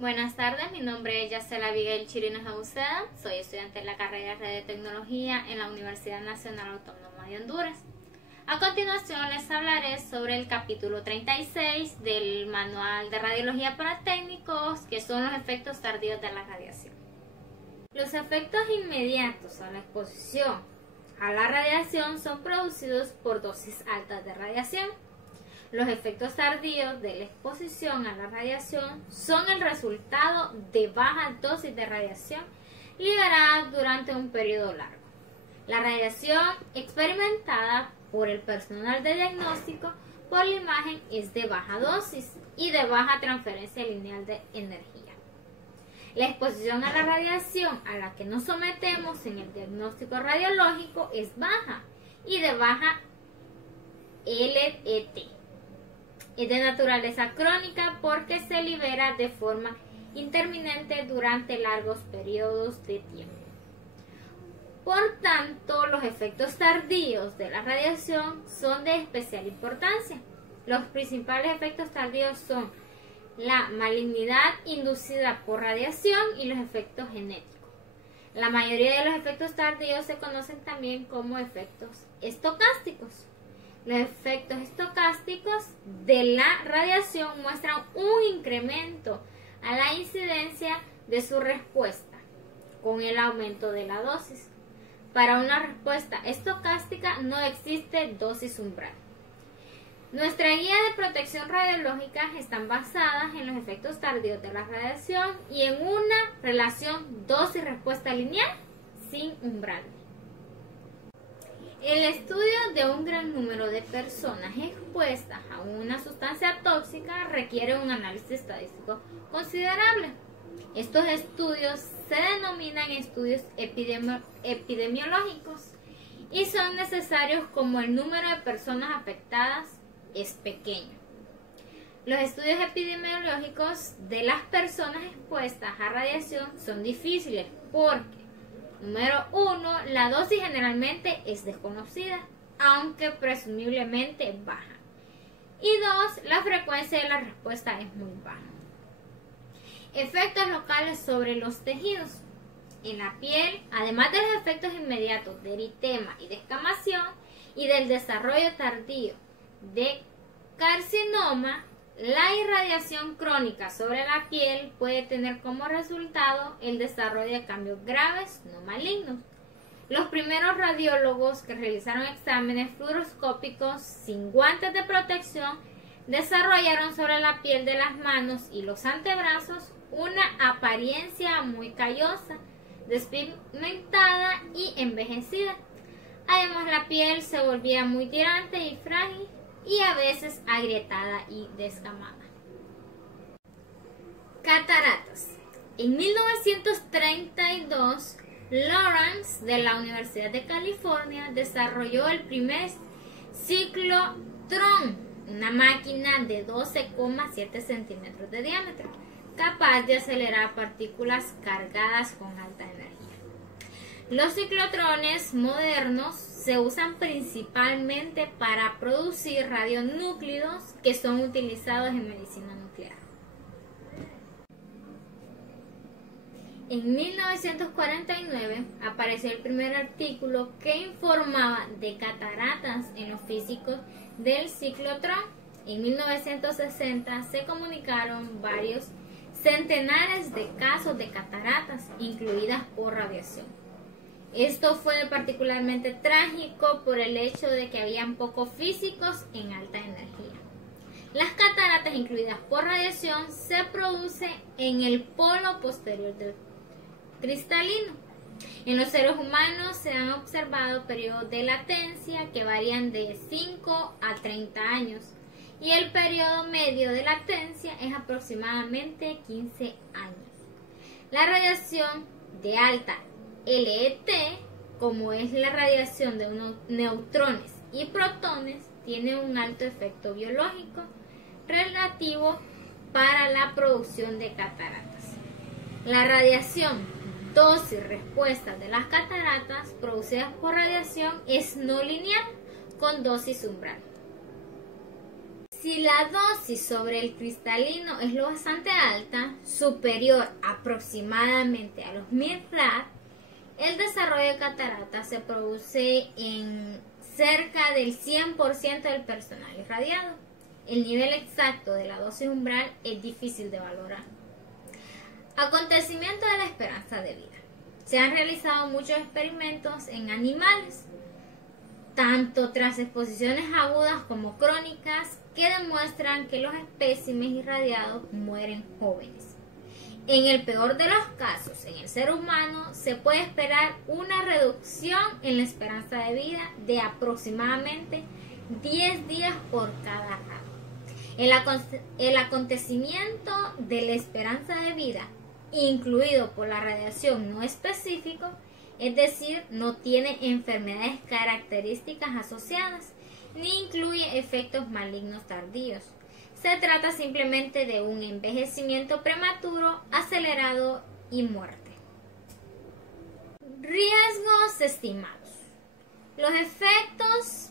Buenas tardes, mi nombre es Yacela Abigail Chirino Jauceda, soy estudiante de la carrera de Radiotecnología en la Universidad Nacional Autónoma de Honduras. A continuación les hablaré sobre el capítulo 36 del Manual de Radiología para Técnicos, que son los efectos tardíos de la radiación. Los efectos inmediatos a la exposición a la radiación son producidos por dosis altas de radiación. Los efectos tardíos de la exposición a la radiación son el resultado de bajas dosis de radiación liberadas durante un periodo largo. La radiación experimentada por el personal de diagnóstico por la imagen es de baja dosis y de baja transferencia lineal de energía. La exposición a la radiación a la que nos sometemos en el diagnóstico radiológico es baja y de baja LET. Es de naturaleza crónica porque se libera de forma intermitente durante largos periodos de tiempo. Por tanto, los efectos tardíos de la radiación son de especial importancia. Los principales efectos tardíos son la malignidad inducida por radiación y los efectos genéticos. La mayoría de los efectos tardíos se conocen también como efectos estocásticos. Los efectos estocásticos de la radiación muestran un incremento a la incidencia de su respuesta con el aumento de la dosis. Para una respuesta estocástica no existe dosis umbral. Nuestra guía de protección radiológica están basadas en los efectos tardíos de la radiación y en una relación dosis-respuesta lineal sin umbral. El estudio de un gran número de personas expuestas a una sustancia tóxica requiere un análisis estadístico considerable. Estos estudios se denominan estudios epidemiológicos y son necesarios como el número de personas afectadas es pequeño. Los estudios epidemiológicos de las personas expuestas a radiación son difíciles porque número 1, la dosis generalmente es desconocida, aunque presumiblemente baja. Y 2, la frecuencia de la respuesta es muy baja. Efectos locales sobre los tejidos. En la piel, además de los efectos inmediatos de eritema y descamación y del desarrollo tardío de carcinoma, la irradiación crónica sobre la piel puede tener como resultado el desarrollo de cambios graves no malignos. Los primeros radiólogos que realizaron exámenes fluoroscópicos sin guantes de protección desarrollaron sobre la piel de las manos y los antebrazos una apariencia muy callosa, despigmentada y envejecida. Además, la piel se volvía muy tirante y frágil y a veces agrietada y descamada. Cataratas. En 1932, Lawrence de la Universidad de California desarrolló el primer ciclotrón, una máquina de 12,7 centímetros de diámetro, capaz de acelerar partículas cargadas con alta energía. Los ciclotrones modernos se usan principalmente para producir radionúclidos que son utilizados en medicina nuclear. En 1949 apareció el primer artículo que informaba de cataratas en los físicos del ciclotrón. En 1960 se comunicaron varios centenares de casos de cataratas incluidas por radiación. Esto fue particularmente trágico por el hecho de que habían pocos físicos en alta energía. Las cataratas incluidas por radiación se producen en el polo posterior del cristalino. En los seres humanos se han observado periodos de latencia que varían de 5 a 30 años y el periodo medio de latencia es aproximadamente 15 años. La radiación de alta LET, como es la radiación de neutrones y protones, tiene un alto efecto biológico relativo para la producción de cataratas. La radiación dosis-respuesta de las cataratas producidas por radiación es no lineal con dosis umbral. Si la dosis sobre el cristalino es lo bastante alta, superior aproximadamente a los 1000 rad, el desarrollo de cataratas se produce en cerca del 100% del personal irradiado. El nivel exacto de la dosis umbral es difícil de valorar. Acontecimiento de la esperanza de vida. Se han realizado muchos experimentos en animales, tanto tras exposiciones agudas como crónicas, que demuestran que los espécimes irradiados mueren jóvenes. En el peor de los casos, en el ser humano, se puede esperar una reducción en la esperanza de vida de aproximadamente 10 días por cada rad. El acontecimiento de la esperanza de vida, incluido por la radiación no específico, es decir, no tiene enfermedades características asociadas, ni incluye efectos malignos tardíos. Se trata simplemente de un envejecimiento prematuro, acelerado y muerte. Riesgos estimados. Los efectos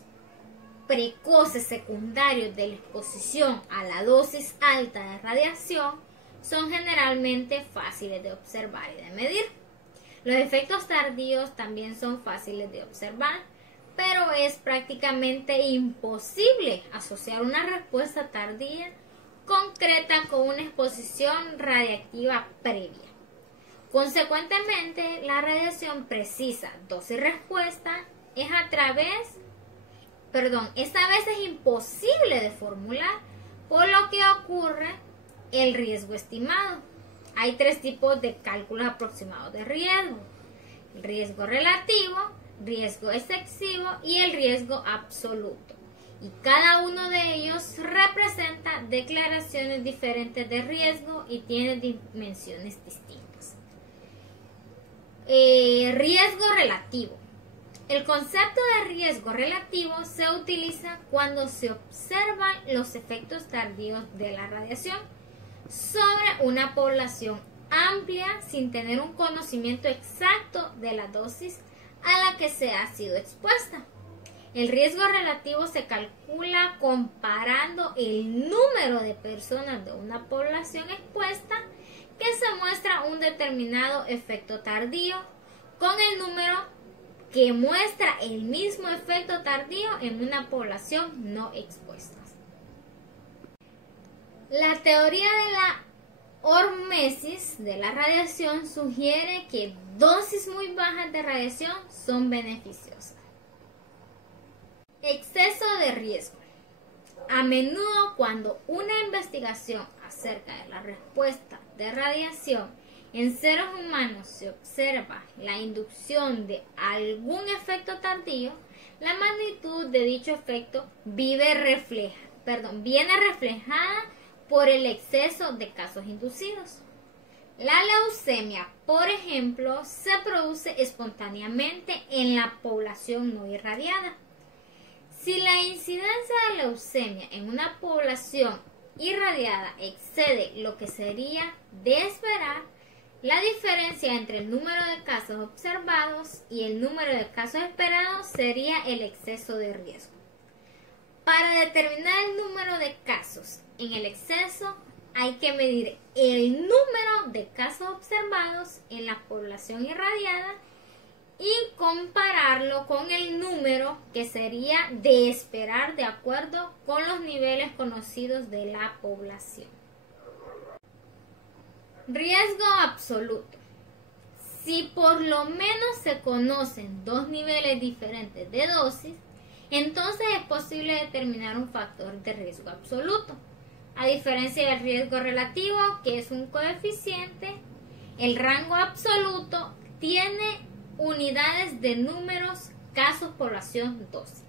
precoces secundarios de la exposición a la dosis alta de radiación son generalmente fáciles de observar y de medir. Los efectos tardíos también son fáciles de observar, pero es prácticamente imposible asociar una respuesta tardía concreta con una exposición radiactiva previa. Consecuentemente, la radiación precisa dosis-respuesta es a veces imposible de formular, por lo que ocurre el riesgo estimado. Hay 3 tipos de cálculos aproximados de riesgo: el riesgo relativo, riesgo excesivo y el riesgo absoluto. Y cada uno de ellos representa declaraciones diferentes de riesgo y tiene dimensiones distintas. Riesgo relativo. El concepto de riesgo relativo se utiliza cuando se observan los efectos tardíos de la radiación sobre una población amplia sin tener un conocimiento exacto de la dosis a la que se ha sido expuesta. El riesgo relativo se calcula comparando el número de personas de una población expuesta que se muestra un determinado efecto tardío con el número que muestra el mismo efecto tardío en una población no expuesta. La teoría de la hormesis de la radiación sugiere que dosis muy bajas de radiación son beneficiosas. Exceso de riesgo. A menudo, cuando una investigación acerca de la respuesta de radiación en seres humanos se observa la inducción de algún efecto tardío, la magnitud de dicho efecto viene reflejada por el exceso de casos inducidos. La leucemia, por ejemplo, se produce espontáneamente en la población no irradiada. Si la incidencia de leucemia en una población irradiada excede lo que sería de esperar, la diferencia entre el número de casos observados y el número de casos esperados sería el exceso de riesgo. Para determinar el número de casos en el exceso, hay que medir el número de casos observados en la población irradiada y compararlo con el número que sería de esperar de acuerdo con los niveles conocidos de la población. Riesgo absoluto. Si por lo menos se conocen 2 niveles diferentes de dosis, entonces es posible determinar un factor de riesgo absoluto. A diferencia del riesgo relativo, que es un coeficiente, el rango absoluto tiene unidades de números, casos, población, dosis.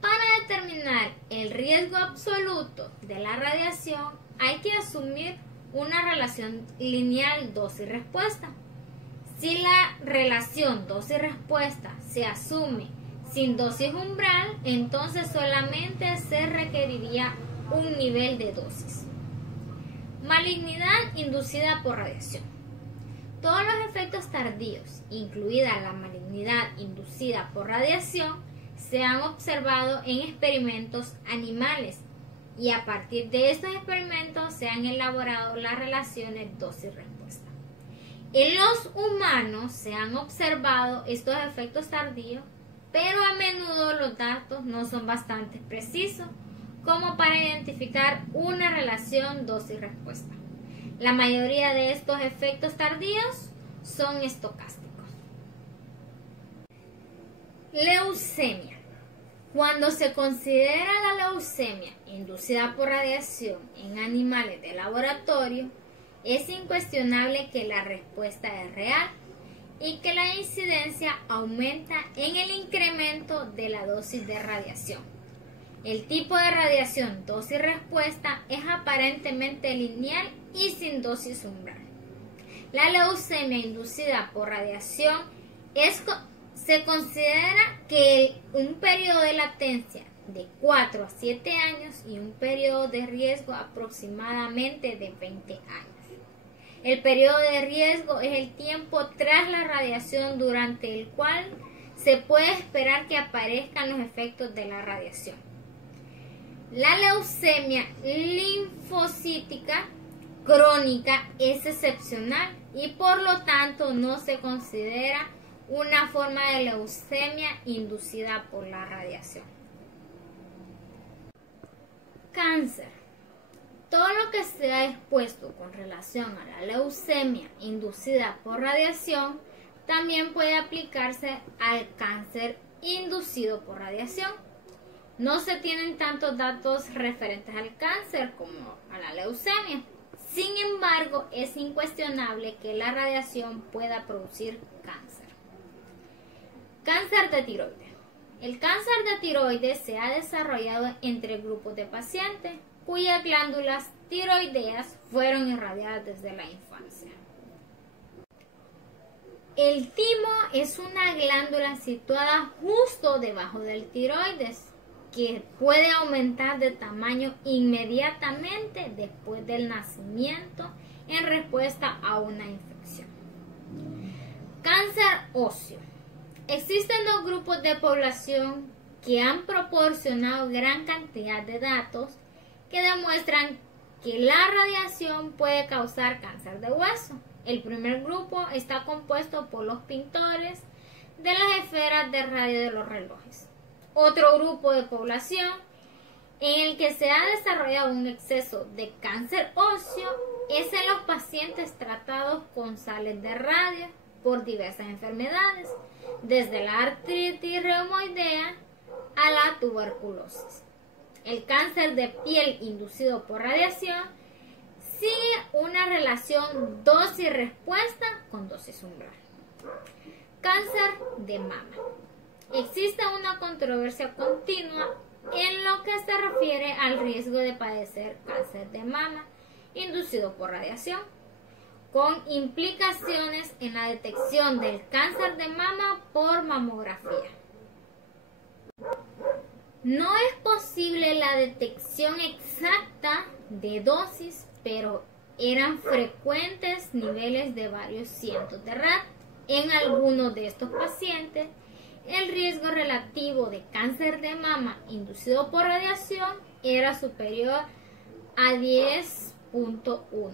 Para determinar el riesgo absoluto de la radiación, hay que asumir una relación lineal dosis-respuesta. Si la relación dosis-respuesta se asume sin dosis umbral, entonces solamente se requeriría un nivel de dosis. Malignidad inducida por radiación. Todos los efectos tardíos, incluida la malignidad inducida por radiación, se han observado en experimentos animales y a partir de estos experimentos se han elaborado las relaciones dosis-respuesta. En los humanos se han observado estos efectos tardíos, pero a menudo los datos no son bastante precisos como para identificar una relación dosis-respuesta. La mayoría de estos efectos tardíos son estocásticos. Leucemia. Cuando se considera la leucemia inducida por radiación en animales de laboratorio, es incuestionable que la respuesta es real y que la incidencia aumenta en el incremento de la dosis de radiación. El tipo de radiación dosis-respuesta es aparentemente lineal y sin dosis umbral. La leucemia inducida por radiación se considera que un periodo de latencia de 4 a 7 años y un periodo de riesgo aproximadamente de 20 años. El periodo de riesgo es el tiempo tras la radiación durante el cual se puede esperar que aparezcan los efectos de la radiación. La leucemia linfocítica crónica es excepcional y por lo tanto no se considera una forma de leucemia inducida por la radiación. Cáncer. Todo lo que se ha expuesto con relación a la leucemia inducida por radiación también puede aplicarse al cáncer inducido por radiación. No se tienen tantos datos referentes al cáncer como a la leucemia. Sin embargo, es incuestionable que la radiación pueda producir cáncer. Cáncer de tiroides. El cáncer de tiroides se ha desarrollado entre grupos de pacientes cuyas glándulas tiroideas fueron irradiadas desde la infancia. El timo es una glándula situada justo debajo del tiroides que puede aumentar de tamaño inmediatamente después del nacimiento en respuesta a una infección. Cáncer óseo. Existen dos grupos de población que han proporcionado gran cantidad de datos que demuestran que la radiación puede causar cáncer de hueso. El primer grupo está compuesto por los pintores de las esferas de radio de los relojes. Otro grupo de población en el que se ha desarrollado un exceso de cáncer óseo es en los pacientes tratados con sales de radio por diversas enfermedades, desde la artritis reumatoidea a la tuberculosis. El cáncer de piel inducido por radiación sigue una relación dosis-respuesta con dosis umbral. Cáncer de mama. Existe una controversia continua en lo que se refiere al riesgo de padecer cáncer de mama inducido por radiación, con implicaciones en la detección del cáncer de mama por mamografía. No es posible la detección exacta de dosis, pero eran frecuentes niveles de varios cientos de rad. En algunos de estos pacientes, el riesgo relativo de cáncer de mama inducido por radiación era superior a 10.1.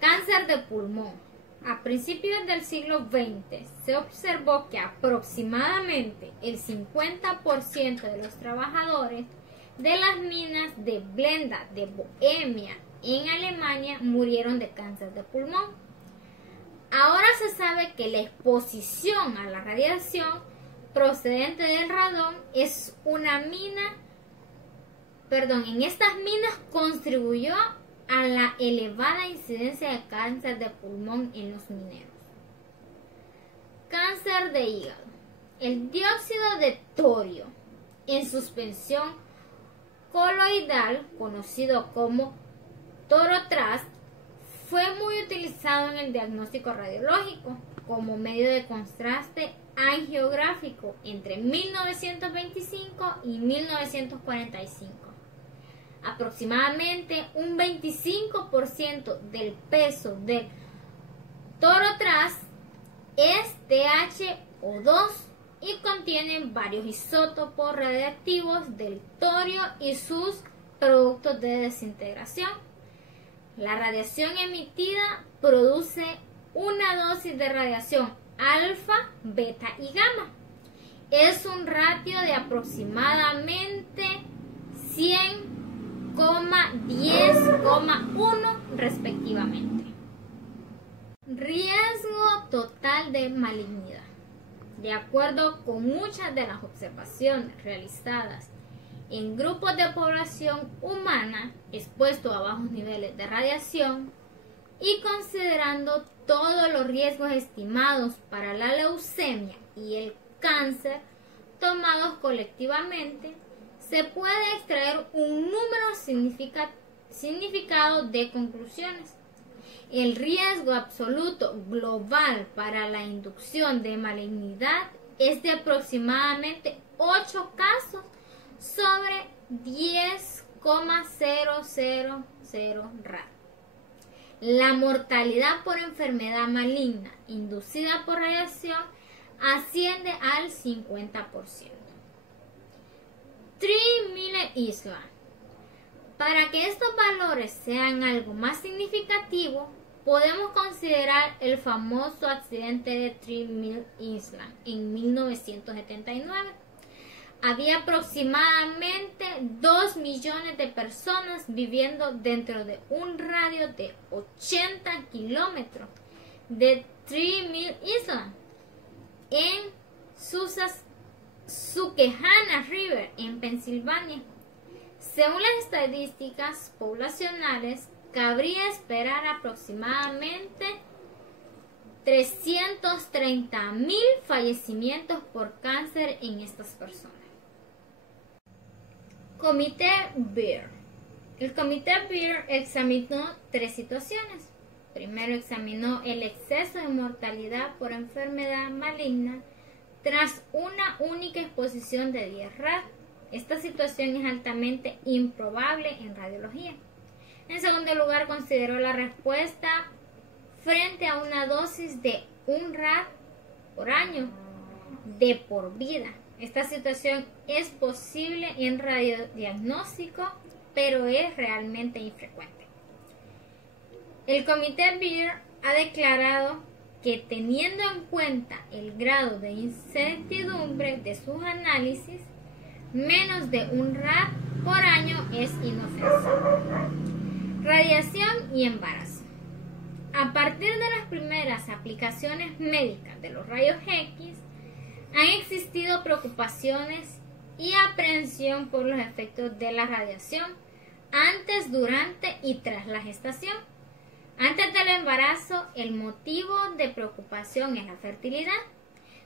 Cáncer de pulmón. A principios del siglo XX se observó que aproximadamente el 50% de los trabajadores de las minas de Blenda de Bohemia en Alemania murieron de cáncer de pulmón. Ahora se sabe que la exposición a la radiación procedente del radón en estas minas contribuyó a la elevada incidencia de cáncer de pulmón en los mineros. Cáncer de hígado. El dióxido de torio en suspensión coloidal, conocido como torotras, fue muy utilizado en el diagnóstico radiológico como medio de contraste angiográfico entre 1925 y 1945. Aproximadamente un 25% del peso del torotras es THO2 y contiene varios isótopos radiactivos del torio y sus productos de desintegración. La radiación emitida produce una dosis de radiación alfa, beta y gamma. Es un ratio de aproximadamente 100,10,1 respectivamente. Riesgo total de malignidad. De acuerdo con muchas de las observaciones realizadas en grupos de población humana expuestos a bajos niveles de radiación y considerando todos los riesgos estimados para la leucemia y el cáncer tomados colectivamente, se puede extraer un número significado de conclusiones. El riesgo absoluto global para la inducción de malignidad es de aproximadamente 8 casos sobre 10,000 rad. La mortalidad por enfermedad maligna inducida por radiación asciende al 50%. 3.000 Island. Para que estos valores sean algo más significativo, podemos considerar el famoso accidente de 3.000 Island en 1979. Había aproximadamente 2 millones de personas viviendo dentro de un radio de 80 kilómetros de 3.000 Island en Susquehanna River en Pensilvania. Según las estadísticas poblacionales, cabría esperar aproximadamente 330.000 fallecimientos por cáncer en estas personas. Comité Beer. El Comité Beer examinó 3 situaciones. Primero examinó el exceso de mortalidad por enfermedad maligna tras una única exposición de 10 rad. Esta situación es altamente improbable en radiología. En segundo lugar, consideró la respuesta frente a una dosis de 1 rad por año de por vida. Esta situación es posible en radiodiagnóstico, pero es realmente infrecuente. El Comité Beer ha declarado que, teniendo en cuenta el grado de incertidumbre de sus análisis, menos de 1 rad por año es inofensivo. Radiación y embarazo. A partir de las primeras aplicaciones médicas de los rayos X, han existido preocupaciones y aprehensión por los efectos de la radiación antes, durante y tras la gestación. Antes del embarazo, el motivo de preocupación es la fertilidad.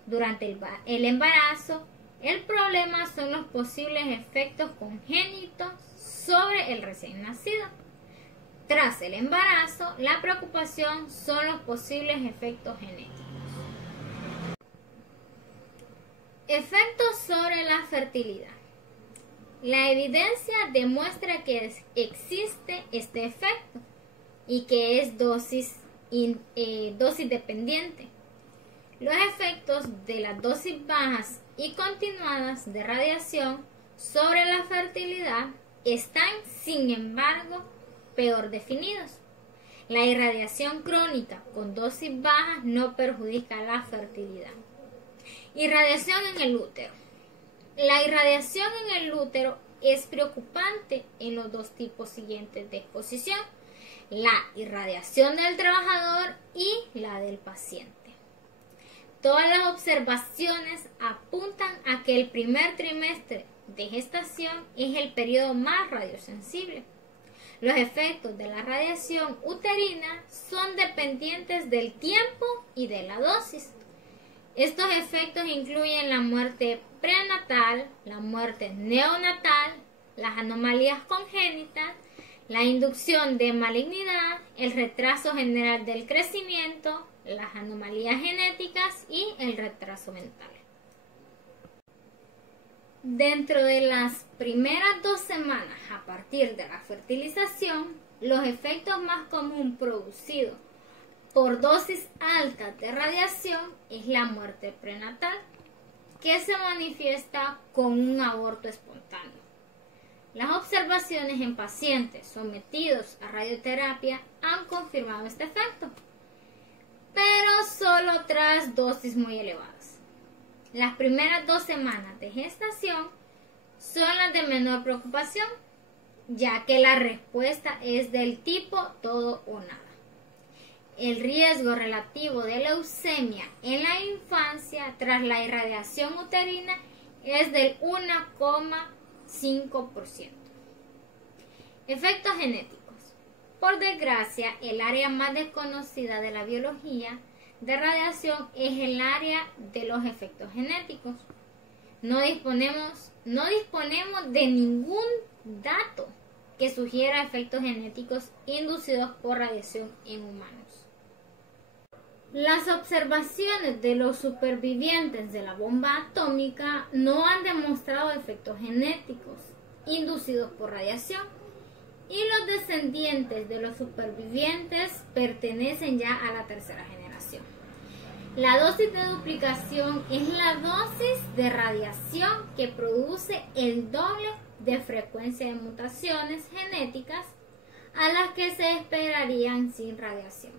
Durante el embarazo, el problema son los posibles efectos congénitos sobre el recién nacido. Tras el embarazo, la preocupación son los posibles efectos genéticos. Efectos sobre la fertilidad. La evidencia demuestra que existe este efecto y que es dosis dependiente. Los efectos de las dosis bajas y continuadas de radiación sobre la fertilidad están, sin embargo, peor definidos. La irradiación crónica con dosis bajas no perjudica la fertilidad. Irradiación en el útero. La irradiación en el útero es preocupante en los 2 tipos siguientes de exposición: la irradiación del trabajador y la del paciente. Todas las observaciones apuntan a que el primer trimestre de gestación es el periodo más radiosensible. Los efectos de la radiación uterina son dependientes del tiempo y de la dosis. Estos efectos incluyen la muerte prenatal, la muerte neonatal, las anomalías congénitas, la inducción de malignidad, el retraso general del crecimiento, las anomalías genéticas y el retraso mental. Dentro de las primeras 2 semanas a partir de la fertilización, los efectos más comunes producidos por dosis altas de radiación es la muerte prenatal, que se manifiesta con un aborto espontáneo. Las observaciones en pacientes sometidos a radioterapia han confirmado este efecto, pero solo tras dosis muy elevadas. Las primeras 2 semanas de gestación son las de menor preocupación, ya que la respuesta es del tipo todo o nada. El riesgo relativo de leucemia en la infancia tras la irradiación uterina es del 1,5%. Efectos genéticos. Por desgracia, el área más desconocida de la biología de radiación es el área de los efectos genéticos. No disponemos de ningún dato que sugiera efectos genéticos inducidos por radiación en humanos. Las observaciones de los supervivientes de la bomba atómica no han demostrado efectos genéticos inducidos por radiación, y los descendientes de los supervivientes pertenecen ya a la 3ª generación. La dosis de duplicación es la dosis de radiación que produce el doble de frecuencia de mutaciones genéticas a las que se esperarían sin radiación.